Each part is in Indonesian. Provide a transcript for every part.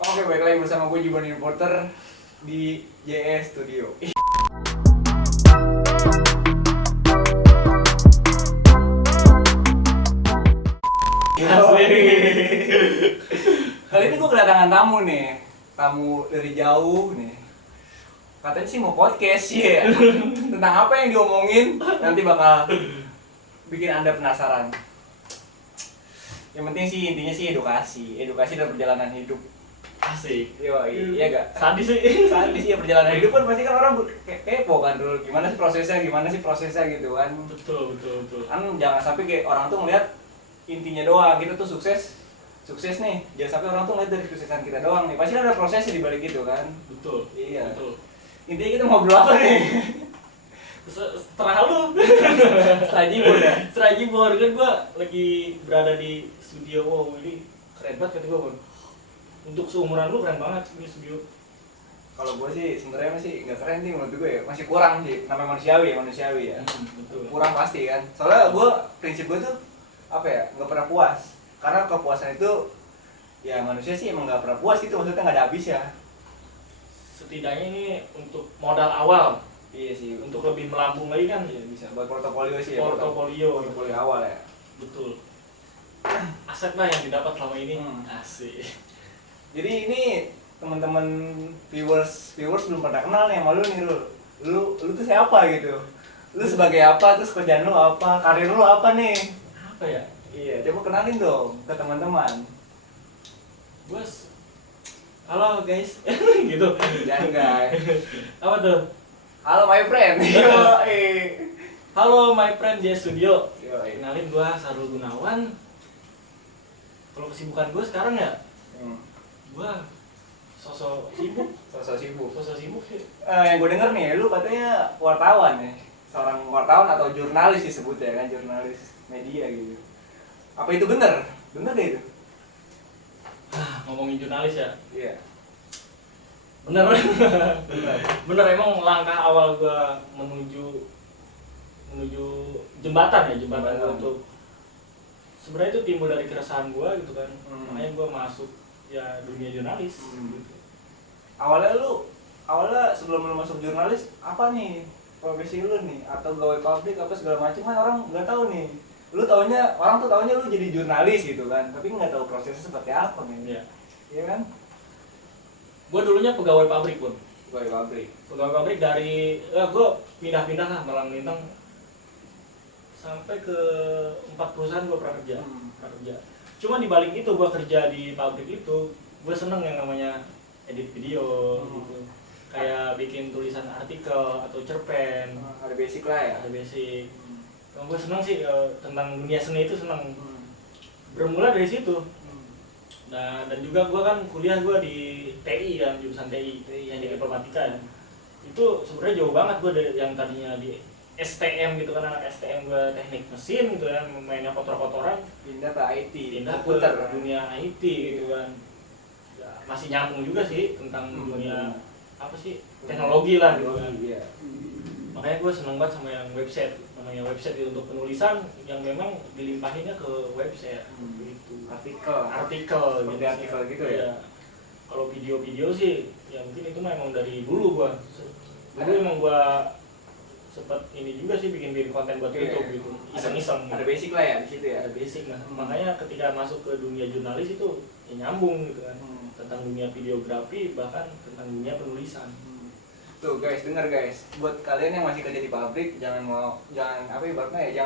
Oke, baik lagi bersama gue Jiban Importer di JS Studio. Kali ini gue kedatangan tamu nih, tamu dari jauh nih. Katanya sih mau podcast ya. Tentang apa yang diomongin nanti bakal bikin Anda penasaran. Yang penting sih intinya sih edukasi dalam perjalanan hidup. Asik. Iya gak? Sadis sih. Sadis ya, perjalanan hidup kan pasti kan orang kepo kan dulu gimana sih prosesnya gitu kan. Betul. Kan jangan sampai kayak orang tuh ngeliat intinya doang, kita tuh sukses nih, jangan sampai orang tuh ngeliat dari kesuksesan kita doang nih, pasti ada prosesnya di balik gitu kan. Betul. Iya. Betul. Intinya kita ngobrol apa nih? Setelah lu Strategi board kan gua lagi berada di studio. Wow, ini keren banget kata gua, Bon. Untuk seumuran lu keren banget ini studio. Kalau gue sih sebenarnya masih nggak keren sih menurut gue ya, masih kurang sih, namanya manusiawi ya. Betul. Kurang pasti kan, soalnya prinsip gue tuh apa ya, nggak pernah puas, karena kepuasan itu ya manusia sih emang nggak pernah puas gitu, maksudnya nggak ada habisnya. Setidaknya ini untuk modal awal. Iya sih, Untuk lebih melambung lagi kan. iya bisa buat portofolio sih ya, Portofolio awal ya. Betul. Aset lah yang didapat selama ini. Asik. Jadi ini teman-teman viewers belum pernah kenal nih sama lu nih, lu tuh siapa gitu, lu sebagai apa, terus kerjaan lu apa, karir lu apa nih? Apa ya? Iya, coba kenalin dong ke teman-teman. Bos. Halo guys. Gitu. Jangan guys. Apa tuh? Halo my friend. Halo my friend J Studio. Yoi. Kenalin gua Sarul Gunawan. Kalau kesibukan gua sekarang ya, gua sosok sibuk sih. Yang gue denger nih, lu katanya wartawan ya, seorang wartawan atau jurnalis disebut ya kan, jurnalis media gitu. Apa itu bener? Bener gak itu? Ngomongin jurnalis ya. Iya. Bener. Bener. Bener, emang langkah awal gua menuju jembatan untuk sebenarnya itu timbul dari keresahan gua gitu kan. Makanya gua masuk ya dunia jurnalis gitu. Awalnya sebelum lu masuk jurnalis apa nih profesi lu nih, atau gawe pabrik apa segala macam, kan orang nggak tahu nih. Orang tuh taunya lu jadi jurnalis gitu kan, tapi nggak tahu prosesnya seperti apa nih. Iya. Iya kan? Gua dulunya pegawai pabrik, Pun. Pegawai Pabrik dari gua pindah-pindah lah malang melintang sampai ke 4 perusahaan gua pernah kerja. Cuma di balik itu gua kerja di pabrik itu, gua seneng yang namanya edit video gitu. Kayak bikin tulisan artikel atau cerpen. Ada basic lah ya. Ada basic. Gue seneng sih tentang dunia seni itu, seneng. Bermula dari situ. Nah, dan juga gue kan kuliah gue di TI kan, jurusan TI yang di informatika ya. Itu sebenarnya jauh banget gue dari yang tadinya di STM gitu kan, anak STM gue teknik mesin gitu kan, mainnya kotor-kotoran, Pindah ke IT, pindah ke komputer. dunia IT gitu kan. Ya, masih nyambung juga sih tentang dunia apa sih, teknologi lah gitu kan. Iya. Makanya gue seneng banget sama yang website, namanya website itu untuk penulisan yang memang dilimpahinnya ke website gitu. Artikel Seperti artikel gitu ya? Kalau video-video sih ya mungkin itu memang dari dulu gua. Dulu emang gua sempet ini juga sih bikin konten buat YouTube gitu. Iseng-iseng. Ada basic lah ya di situ ya. Ada basic lah. Makanya ketika masuk ke dunia jurnalis itu ya nyambung gitu kan. Tentang dunia videografi, bahkan tentang dunia penulisan. Tuh guys, dengar guys, buat kalian yang masih kerja di pabrik, jangan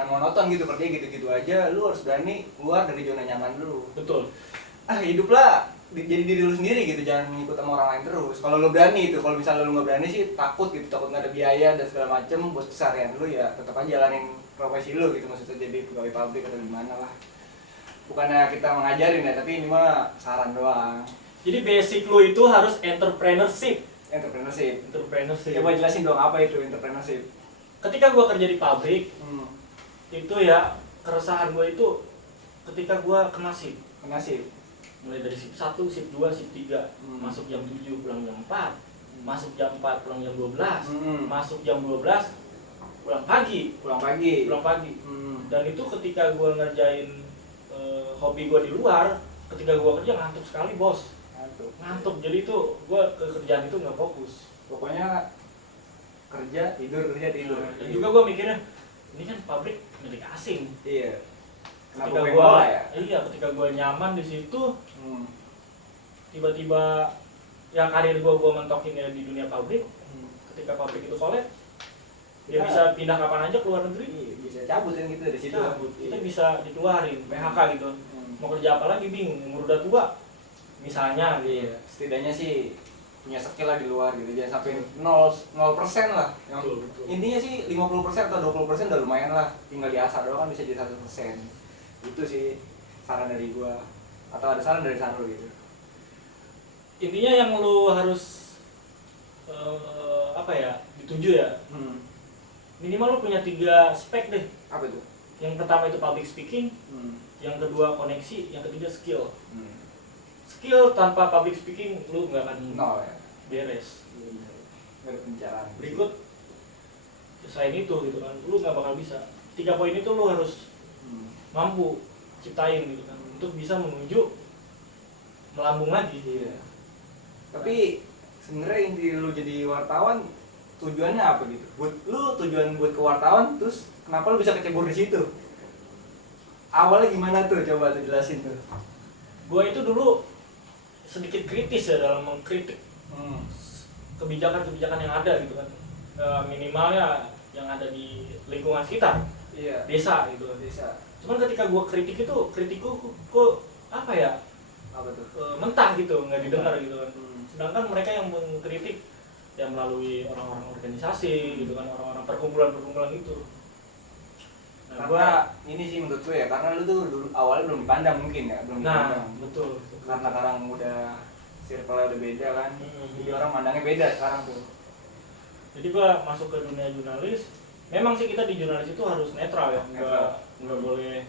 monoton gitu, kerja gitu-gitu aja. Lu harus berani keluar dari zona nyaman dulu. Betul. Hiduplah jadi diri lu sendiri gitu, jangan ngikut sama orang lain terus. Kalau lu berani itu, kalau misalnya lu nggak berani sih takut nggak ada biaya dan segala macem buat keseharian lu, ya tetap aja jalanin profesi lu gitu, maksudnya jadi pegawai pabrik atau gimana lah. Bukannya kita mengajarin ya, tapi ini mah saran doang. Jadi basic lu itu harus entrepreneurship. Coba jelasin dong apa itu entrepreneurship. Ketika gua kerja di pabrik, itu ya keresahan gua itu ketika gua kena shift. Mulai dari shift 1, shift 2, shift 3, masuk jam 7 pulang jam 4, masuk jam 4 pulang jam 12, masuk jam 12 pulang pagi. Dan itu ketika gua ngerjain hobi gua di luar, ketika gua kerja ngantuk sekali, Bos. ngantuk. Jadi itu gue ke kerjaan itu nggak fokus. Pokoknya kerja tidur. Dan juga gue mikirnya ini kan pabrik milik asing. Iya. Ketika Kenapa gue ya? iya, ketika gue nyaman di situ, tiba-tiba yang karir gue mentokinnya di dunia pabrik. Ketika pabrik itu collab, dia bisa pindah kapan aja ke luar negeri. Iya, bisa cabut kan gitu dari situ. Kita bisa dikeluarin PHK gitu. Mau kerja apa lagi bingung, umur udah tua misalnya gitu. Iya, setidaknya sih punya skill lah di luar gitu, jangan sampai 0% lah. Yang Betul. intinya sih 50% atau 20% udah lumayan lah, tinggal diasah doang kan bisa jadi 1%. Itu sih saran dari gua, atau ada saran dari Sanro gitu. Intinya yang lu harus apa ya, dituju ya, minimal lu punya 3 spek deh. Apa itu? Yang pertama itu public speaking, yang kedua koneksi, yang ketiga skill. Skill tanpa public speaking lu nggak akan Nol ya. beres. Nggak ada pembicaraan. Berikut selain itu gitu kan, lu nggak bakal bisa. 3 poin itu lu harus mampu ciptain gitu kan, untuk bisa menuju melambung lagi. Iya. Tapi sebenarnya inti lu jadi wartawan tujuannya apa gitu? Tujuan buat ke wartawan, terus kenapa lu bisa kecebur di situ? Awalnya gimana tuh? Coba tuh jelasin tuh. Gua itu dulu sedikit kritis ya dalam mengkritik kebijakan-kebijakan yang ada gitu kan. Minimalnya yang ada di lingkungan sekitar, Iya. desa gitu kan. Desa. Cuman ketika gua kritik itu, kritikku kok apa ya, Apa tuh? mentah gitu, nggak didengar gitu kan. Hmm. Sedangkan mereka yang mengkritik ya melalui orang-orang organisasi gitu kan, orang-orang perkumpulan-perkumpulan itu. Nah, Karena ini sih menurut gue ya, karena lu tuh dulu awalnya belum dipandang mungkin ya, belum dipandang. betul. Karena sekarang udah circle-nya udah beda kan. Hmm. Jadi orang mandangnya beda sekarang tuh. Jadi gua masuk ke dunia jurnalis, memang sih kita di jurnalis itu harus netral ya, nggak boleh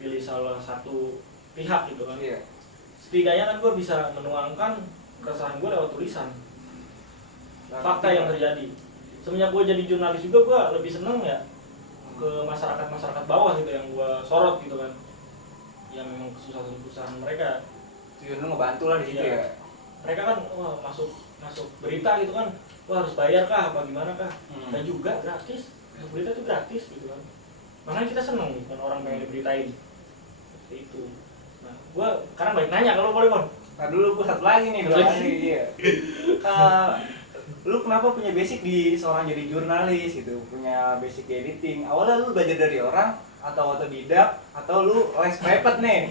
pilih salah satu pihak gitu kan. Iya. Setidaknya kan gua bisa menuangkan keresahan gua lewat tulisan, fakta yang terjadi. Semenjak gua jadi jurnalis juga gua lebih seneng ya ke masyarakat bawah gitu yang gua sorot gitu kan, yang memang kesusahan mereka. Tujuan lu ngebantu lah di situ Iya. ya. Mereka kan masuk berita gitu kan, wah harus bayar kah apa gimana kah? Dan juga gratis, masuk berita itu gratis gitu kan. Makanya kita seneng gitu kan, orang pengen diberitain seperti itu. Nah, gua sekarang balik nanya kalau boleh Mon. Nah dulu gue satu lagi nih, dua lagi. Iya. Lu kenapa punya basic di seorang jadi jurnalis gitu, punya basic di editing? Awalnya lu belajar dari orang atau otodidak atau lu les private nih?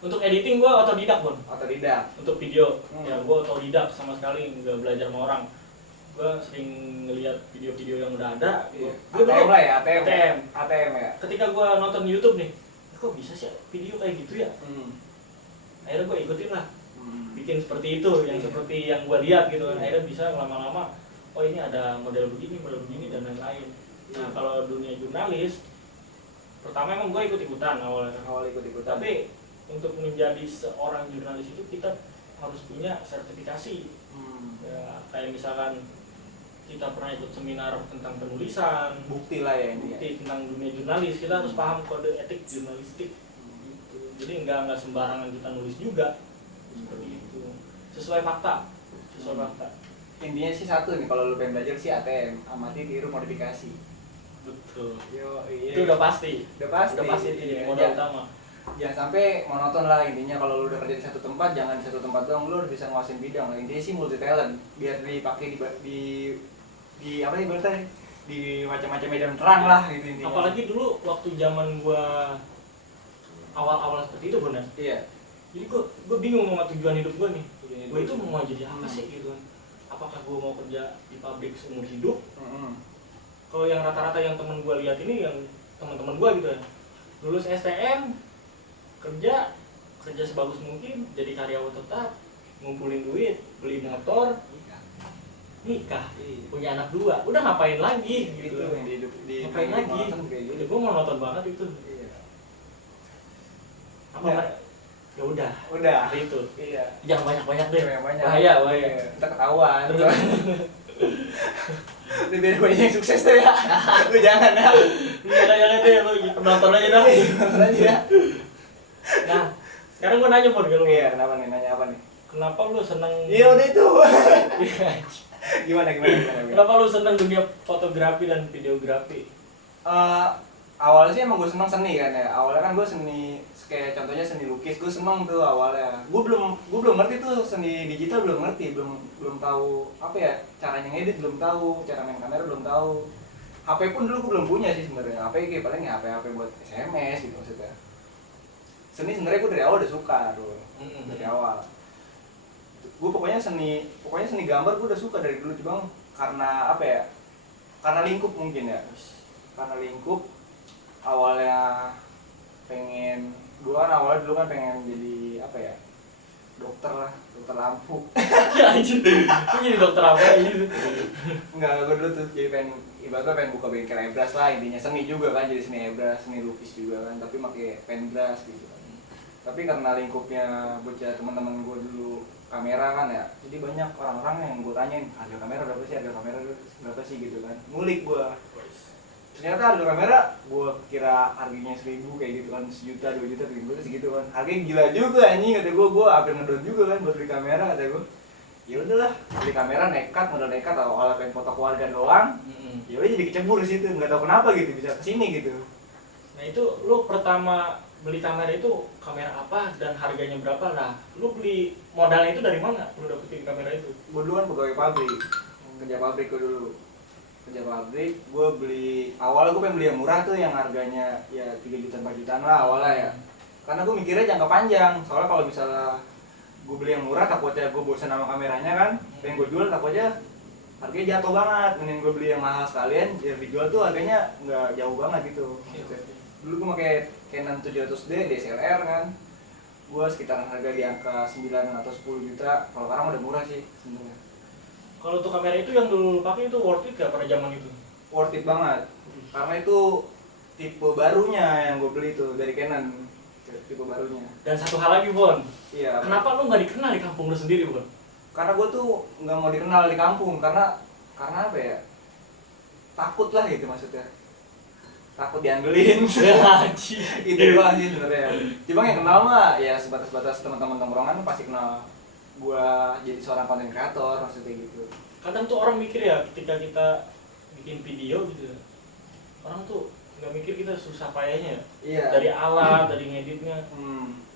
Untuk editing gua otodidak Bon. Otodidak. Untuk video ya gua otodidak, sama sekali nggak belajar sama orang. Gua sering ngelihat video-video yang udah ada. Iya. Gua ATM lah ya, ATM. ATM. ATM ya. Ketika gua nonton YouTube nih, kok bisa sih video kayak gitu ya? Akhirnya gua ikutin lah, bikin seperti itu, yang Iya. seperti yang gua lihat gitu kan. Akhirnya bisa lama-lama, oh ini ada model begini dan lain-lain. Nah Iya. kalau dunia jurnalis, pertama emang gua ikut-ikutan awalnya. Awal ikut-ikutan. Tapi untuk menjadi seorang jurnalis itu kita harus punya sertifikasi. Ya, kayak misalkan kita pernah ikut seminar tentang penulisan, Bukti lah ya ini. bukti tentang dunia jurnalis, kita harus paham kode etik jurnalistik. Gitu. Jadi nggak sembarangan kita nulis juga, seperti itu. Sesuai fakta. Intinya sih satu nih, kalau lu pengen belajar sih ATM, amati tiru modifikasi. Betul. Yo, iya. Itu udah pasti. Udah pasti. Udah pasti Iya. modal utama. Jangan sampai monoton lah, intinya kalau lu udah kerja di satu tempat, jangan di satu tempat doang, lu harus bisa nguasain bidang lah. Intinya sih multi talent, biar dipakai di apa nih berarti di macam-macam medan perang lah gitu intinya. Apalagi dulu waktu zaman gua awal-awal seperti itu benar. Iya. Jadi gua bingung sama tujuan hidup gua nih. Gua itu mau jadi apa sih gitu kan? Apakah gua mau kerja di pabrik seumur hidup? Kalau yang rata-rata yang temen gua lihat ini, yang teman-teman gua gitu ya, lulus STM, kerja sebagus mungkin, jadi karyawan tetap, ngumpulin duit, beli motor, nikah, punya anak 2, udah ngapain lagi gitu? Yang di Ngapain lagi? kayak gitu. Gue mau nonton banget itu. Iya. Apa? Ya udah. Udah. Itu. Iya. Jangan banyak-banyak deh. Banyak. Bahaya. Kita ketahuan. Lu biar gue yang sukses tuh ya. Lu jangan ya. Lu jangan deh, lu penonton aja dah. Nonton aja. Nah, Sekarang gua nanya Bon, kalau Iya, kenapa nih? Nanya apa nih? kenapa lu seneng Iya udah itu. Gimana? kenapa lu seneng dunia fotografi dan videografi? Awalnya sih emang gue seneng seni kan ya. Awalnya kan gue seni, kayak contohnya seni lukis, gue seneng tuh awalnya. Gue belum ngerti tuh seni digital, belum ngerti, belum tahu apa ya caranya ngedit, belum tahu cara main kamera, belum tahu. HP pun dulu gue belum punya sih sebenarnya. HP kayak paling ya HP buat SMS gitu maksudnya. Seni sebenarnya gue dari awal udah suka tuh, dari awal. Gue pokoknya seni gambar gue udah suka dari dulu, cuma karena apa ya? Karena lingkup mungkin ya. Karena lingkup awalnya pengen, awalnya dulu kan pengen jadi apa ya, dokter lah, dokter lampu. Ya anjir, lu jadi dokter apa gitu? Enggak, gue dulu tuh jadi ibaratnya pengen buka bengkel airbrush lah, intinya seni juga kan, jadi seni airbrush, seni lukis juga kan, tapi pakai pen brush gitu kan. Tapi karena lingkupnya bocah teman-teman gue dulu kamera kan ya, jadi banyak orang-orang yang gue tanyain harga kamera berapa sih gitu kan, ngulik gue. Ternyata harga kamera gue kira harganya 1.000 kayak gitu kan, 1 juta 2 juta gue segitu kan, harganya gila juga anjing kata gue hampir ngedon juga kan buat beli kamera kata gue. Ya udahlah, beli kamera modal nekat atau awalnya pengen foto keluarga doang. Ya udah jadi kecebur di situ, nggak tahu kenapa gitu bisa kesini gitu. Nah itu lu pertama beli kamera itu kamera apa dan harganya berapa? Nah lu beli modalnya itu dari mana? Lu dapetin kamera itu? Gue dulu kan pegawai pabrik, kerja pabrik gue dulu. Kerja pabrik, gue beli, awalnya gue pengen beli yang murah tuh yang harganya ya 3 juta 4 jutaan lah awalnya ya. Karena gue mikirnya jangka panjang, soalnya kalau misalnya gue beli yang murah takutnya gue bosan sama kameranya kan, pengen gue jual takutnya harganya jatuh banget. Mending gue beli yang mahal sekalian, biar dijual tuh harganya nggak jauh banget gitu. Dulu gue pakai Canon 700D DSLR kan, gue sekitaran harga di angka 9 atau 10 juta. Kalau sekarang udah murah sih sebenarnya. Kalau untuk kamera itu yang dulu pakai itu worth it gak pada zaman itu? Worth it banget, karena itu tipe barunya yang gue beli tuh dari Canon, tipe barunya. Dan satu hal lagi Bon, Iya. kenapa lu nggak dikenal di kampung lu sendiri Bon? Karena gue tuh nggak mau dikenal di kampung, karena apa ya? Takut lah gitu maksudnya. Takut diandelin. Itu doang sih sebenarnya. Cuma yang kenal mah ya sebatas teman-teman tongkrongan pasti kenal gua jadi seorang konten kreator maksudnya gitu. Kadang tuh orang mikir ya ketika kita bikin video gitu ya, orang tuh nggak mikir kita susah payahnya. Iya. Dari alat, dari ngeditnya,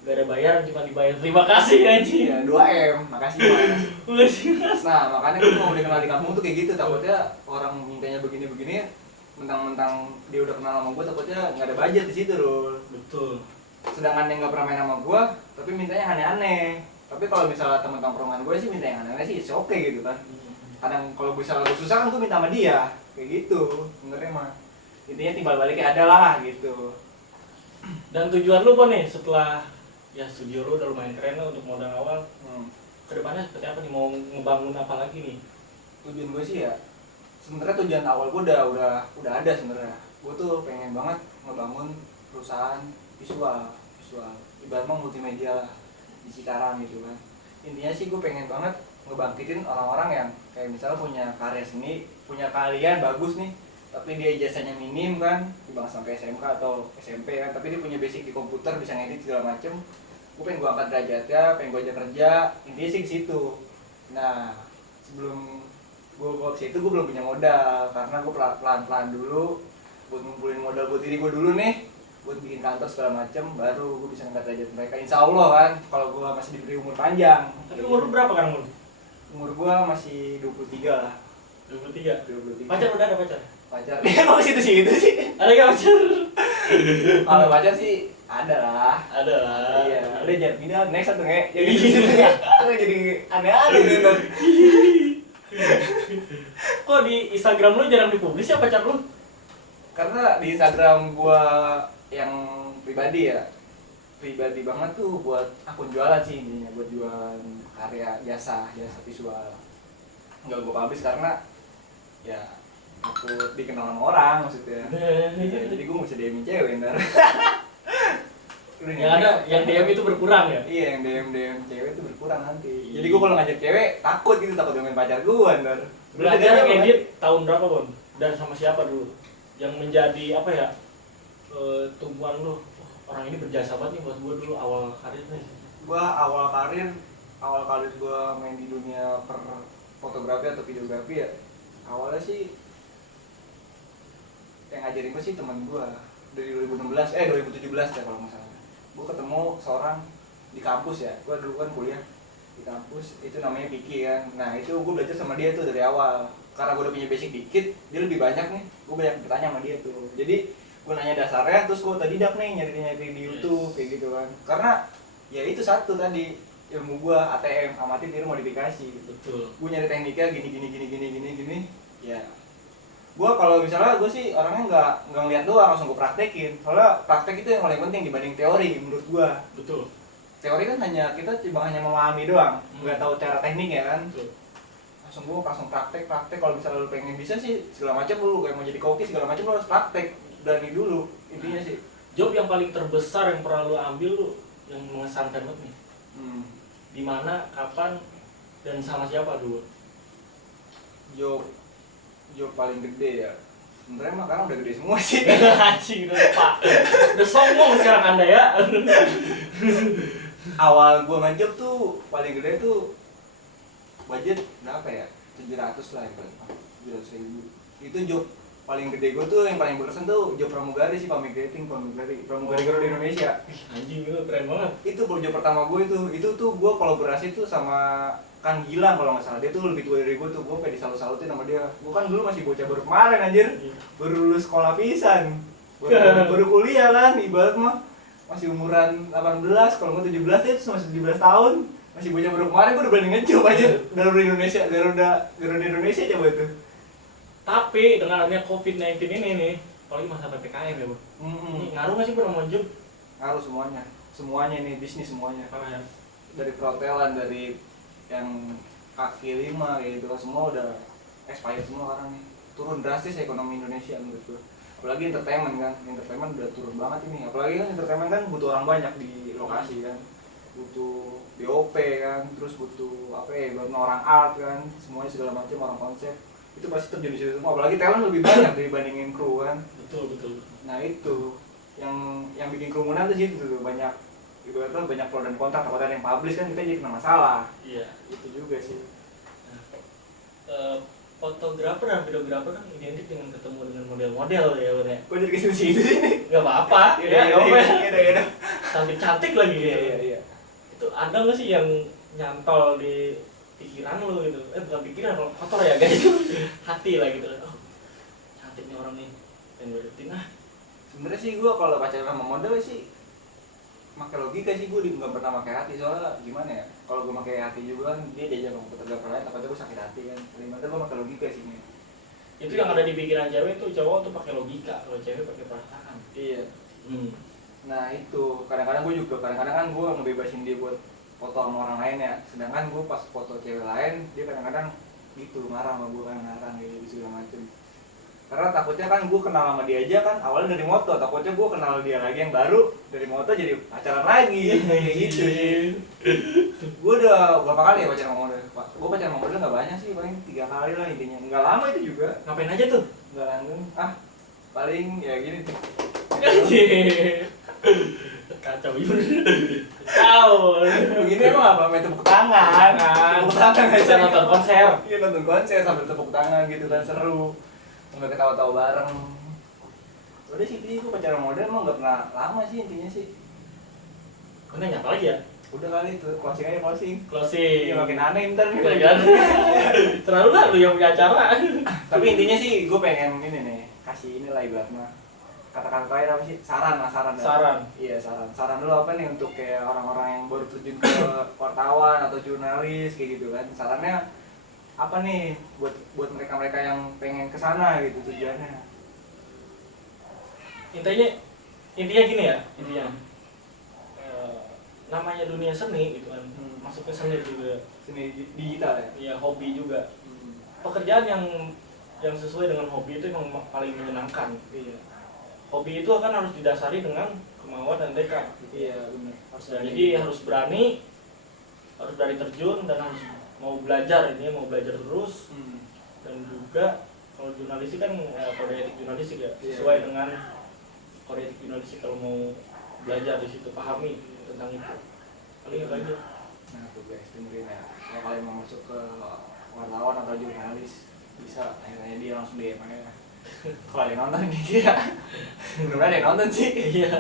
gak ada bayaran, cuma dibayar terima kasih anjing. Iya, 2M, makasih Mas. Nah makanya gue mau dikenal di kampung tuh kayak gitu, takutnya orang mintanya begini-begini, mentang-mentang dia udah kenal sama gue, takutnya nggak ada budget di situ Rul. Betul. Sedangkan dia nggak pernah main sama gue, tapi mintanya aneh-aneh. Tapi kalau misalnya teman tongkrongan gue sih minta yang aneh-aneh sih, oke gitu kan. Kadang kalau misalnya gue susah kan gue minta sama dia, kayak gitu. Sebenarnya mah intinya timbal baliknya ada lah gitu. Dan tujuan lu Bon nih setelah ya studio lu udah lumayan keren lah untuk modal awal, kedepannya seperti apa nih, mau ngebangun apa lagi nih? Tujuan gue sih ya, sebenarnya tujuan awal gue udah ada sebenarnya. Gue tuh pengen banget ngebangun perusahaan visual, ibaratnya multimedia lah di Cikarang gitu kan. Intinya sih gue pengen banget ngebangkitin orang-orang yang kayak misalnya punya karya seni, punya keahlian bagus nih, tapi dia ijazahnya minim kan, dibang sampai SMK atau SMP kan, tapi dia punya basic di komputer, bisa ngedit segala macem. Gue pengen gue angkat derajatnya, pengen gue ajak kerja, intinya sih ke situ. Nah sebelum gue ke situ gue belum punya modal, karena gue pelan-pelan dulu buat ngumpulin modal buat diri gue dulu nih, buat bikin kantor segala macem, baru gue bisa ngangkat derajat mereka, insya Allah kan, kalau gue masih diberi umur panjang. Tapi umur lu berapa kan Mon? Umur gue masih 23 lah. 23? Pacar udah ada pacar? Pacar? Ya kok situ-situ sih? Ada gak pacar? Kalau pacar sih ada lah. Ada lah. Iya, udah jangan pindah, next satu nge. Jadi gitu ya, jadi aneh-aneh gitu. Kok di Instagram lu jarang dipublis ya pacar lu? Karena di Instagram gue yang pribadi ya, pribadi banget tuh buat akun jualan sih intinya, buat jualan karya jasa visual. Nggak gue publish karena ya takut dikenal sama orang maksudnya. Ya, jadi gue nggak bisa DM cewek ntar. Yang ada yang DM itu berkurang ya? Iya, yang DM cewek itu berkurang nanti. Jadi gue kalau ngajak cewek takut gitu, takut dengan pacar gue ntar. Belajar ngedit tahun berapa Bon? Dan sama siapa dulu? Yang menjadi apa ya, tumpuan lu, orang ini berjasa banget nih buat gue dulu awal karirnya. Gua awal karir gua main di dunia per fotografi atau videografi ya, awalnya sih yang ngajarin gua sih teman gua dari 2017 ya kalau nggak salah. Gua ketemu seorang di kampus ya, gua dulu kan kuliah di kampus, itu namanya Vicky kan. Nah itu gua belajar sama dia tuh dari awal, karena gua udah punya basic dikit, dia lebih banyak nih, gua banyak bertanya sama dia tuh. Jadi gua nanya dasarnya, terus gua otodidak nih nyari di YouTube kayak gitu kan. Karena ya itu satu tadi ilmu gua ATM, amati tiru modifikasi. Betul. Gua nyari tekniknya gini ya. Gua kalau misalnya gua sih orangnya nggak ngeliat doang, langsung gua praktekin. Soalnya praktek itu yang paling penting dibanding teori menurut gua. Betul. Teori kan kita cuma hanya memahami doang, nggak tahu cara tekniknya kan. Betul. Langsung praktek. Kalau misalnya lu pengen bisa sih segala macam, lu kayak mau jadi koki segala macam lu harus praktek dari dulu intinya sih. Job yang paling terbesar yang pernah lu ambil lu yang mengesankan banget nih. Di mana, kapan, dan sama siapa dulu? Job paling gede ya. Sebenarnya mah kan udah gede semua sih. Anjing udah Pak. Udah sombong sekarang Anda ya. Awal gua ngejob tuh paling gede tuh budget berapa ya? 700 lah ya, 700.000. Itu job paling gede gua tuh, yang paling berkesan tuh job pramugari sih, pramugari Garuda Indonesia. Anjing itu keren banget. Itu job pertama gua itu tuh gua kolaborasi tuh sama Kang Gilang kalau nggak salah. Dia tuh lebih tua dari gua tuh, gua kayak disalut-salutin sama dia. Gua kan dulu masih bocah baru kemarin anjir, baru lulus sekolah pisan, baru kuliah kan, ibarat mah masih umuran 18, kalau nggak 17 ya, itu masih 17 tahun, masih bocah baru kemarin. Gua udah berani ngejob aja Garuda Indonesia coba itu. Tapi dengan adanya COVID-19 ini nih, apalagi masa PPKM ya, Bu. Ini ngaruh nggak sih pernah job? Ngaruh semuanya nih, bisnis semuanya. Ya? Dari perhotelan, dari yang kaki lima kayak gitu kan, semua udah expired semua sekarang nih. Turun drastis ekonomi Indonesia menurut gue. Apalagi entertainment udah turun banget ini. Apalagi kan entertainment kan butuh orang banyak di lokasi kan, butuh DOP kan, terus butuh apa ya, buat orang art kan, semuanya segala macam, orang konsep itu pasti terjun di situ semua. Apalagi talent lebih banyak dibandingin kru kan. Betul. Nah itu yang bikin kerumunan tuh situ tuh, banyak ibaratnya banyak pro dan kontra. Takut ada yang publish kan kita jadi kena masalah. Iya, itu juga sih. Nah, fotografer dan videografer kan identik dengan ketemu dengan model-model ya, Bang ya. Kok jadi kesini sih ini? Gak apa-apa. Iya. Cantik lagi gitu. Iya. Itu ada nggak sih yang nyantol di pikiran lu gitu? Bukan pikiran, kotor ya guys. Hati lah gitu. Oh, cantik nih orang nih. Pengen deketin ah. Sebenarnya sih gua kalau pacaran sama model sih pakai logika sih, gue nggak pernah pakai hati. Soalnya gimana ya, kalau gue pakai hati juga kan dia diajak sama fotografer lain, takutnya gue sakit hati kan. Ternyata gue pakai logika sih nih. Itu yang ada di pikiran cewek tuh, cowok tuh pakai logika, kalau cewek pakai perasaan. Iya. Nah itu kadang-kadang kan gue ngebebasin dia buat foto sama orang lain ya, sedangkan gue pas foto cewek lain dia kadang-kadang gitu marah sama gue kan, ngarang gitu segala macem. Karena takutnya kan gue kenal sama dia aja kan awalnya dari moto, takutnya gue kenal dia lagi yang baru dari moto jadi pacaran lagi kayak gitu sih. Gue udah berapa kali ya pacaran sama model? Gue pacaran sama model nggak banyak sih, paling 3 kali lah intinya. Nggak lama itu juga. Ngapain aja tuh? Nggak langgeng. Paling ya gini. Kacau bener. Kacau. Begini emang apa? Main tepuk tangan. Tepuk tangan aja. Nonton konser. Iya, nonton konser sambil tepuk tangan gitu kan, seru. Sambil ketawa-tawa bareng. Udah sih, gue pacaran model emang nggak pernah lama sih intinya sih. Kau nanya apa lagi ya? Udah kali itu, closing. Closing. Iya, makin aneh ntar nih. Ya kan? Terlalu lah lu yang punya acara. Tapi intinya sih gue pengen ini nih, kasih inilah ibaratnya. Kata-kata terakhir apa sih? Saran. Iya, saran dulu apa nih untuk kayak orang-orang yang baru terjun ke wartawan atau jurnalis kayak gitu kan. Sarannya apa nih buat mereka yang pengen kesana gitu tujuannya? Intinya gini ya, namanya dunia seni gitu kan, masuknya seni juga, Seni digital ya. Iya, hobi juga. Pekerjaan yang sesuai dengan hobi itu emang paling menyenangkan. Iya. Hobi itu kan harus didasari dengan kemauan dan tekad. Iya benar. Jadi harus berani terjun dan harus mau belajar terus. Dan juga kalau jurnalistik kan kode etik jurnalistik ya, sesuai dengan kode etik jurnalistik. Kalau mau belajar di situ, pahami tentang itu. paling itu aja. Nah tuh guys, dengerin ya. Kalau kalian mau masuk ke wartawan atau jurnalis, bisa akhirnya dia langsung DM aja. Kalau ada yang nonton nih ya, mudah-mudahan ada yang nonton sih. Iya.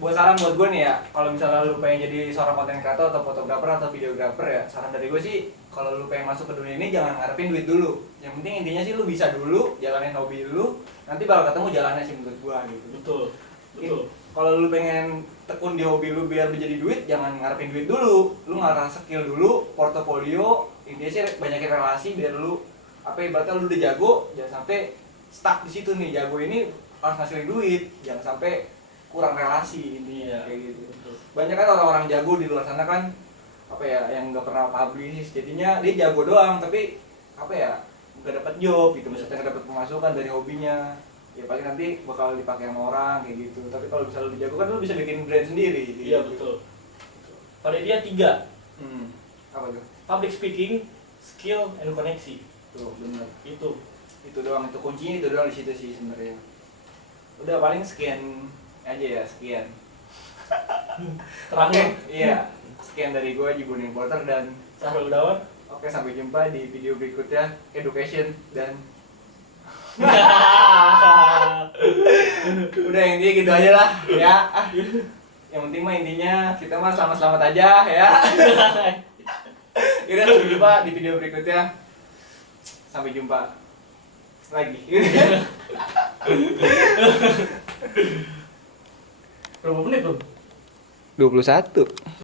Buat saran buat gue nih ya, kalau misalnya lu pengen jadi seorang content creator atau fotografer atau videografer ya, saran dari gue sih, kalau lu pengen masuk ke dunia ini jangan ngarepin duit dulu. Yang penting intinya sih lu bisa dulu jalanin hobi lu, nanti bakal ketemu jalannya sih menurut gue gitu. Betul. Kalau lu pengen tekun di hobi lu biar menjadi duit, jangan ngarepin duit dulu. Lu ngarah skill dulu, portofolio, intinya sih banyakin relasi biar lu ibaratnya lu udah jago, jangan sampai stuck di situ nih. Jago ini harus ngasilin duit, jangan sampai kurang relasi intinya kayak gitu. Betul. Banyak kan orang-orang jago di luar sana kan yang nggak pernah publish, jadinya dia jago doang tapi nggak dapat job gitu, maksudnya nggak dapat pemasukan dari hobinya. Ya paling nanti bakal dipakai sama orang kayak gitu. Tapi kalau misalnya lu jago kan lu bisa bikin brand sendiri gitu. Iya betul. Pada dia 3. Apa tuh? Public speaking, skill, and koneksi. Tuh bener. Itu Doang, itu kuncinya itu doang di situ sih sebenarnya. Udah paling sekian aja ya, sekian. terakhir. Iya. Sekian dari gua Jibun Importer dan Sahrul Dawan. oke, sampai jumpa di video berikutnya, education dan udah intinya gitu aja lah ya. Yang penting mah intinya kita mah selamat-selamat aja ya. Udah, sampai jumpa di video berikutnya. Sampai jumpa lagi. Berapa menit, Bro? 21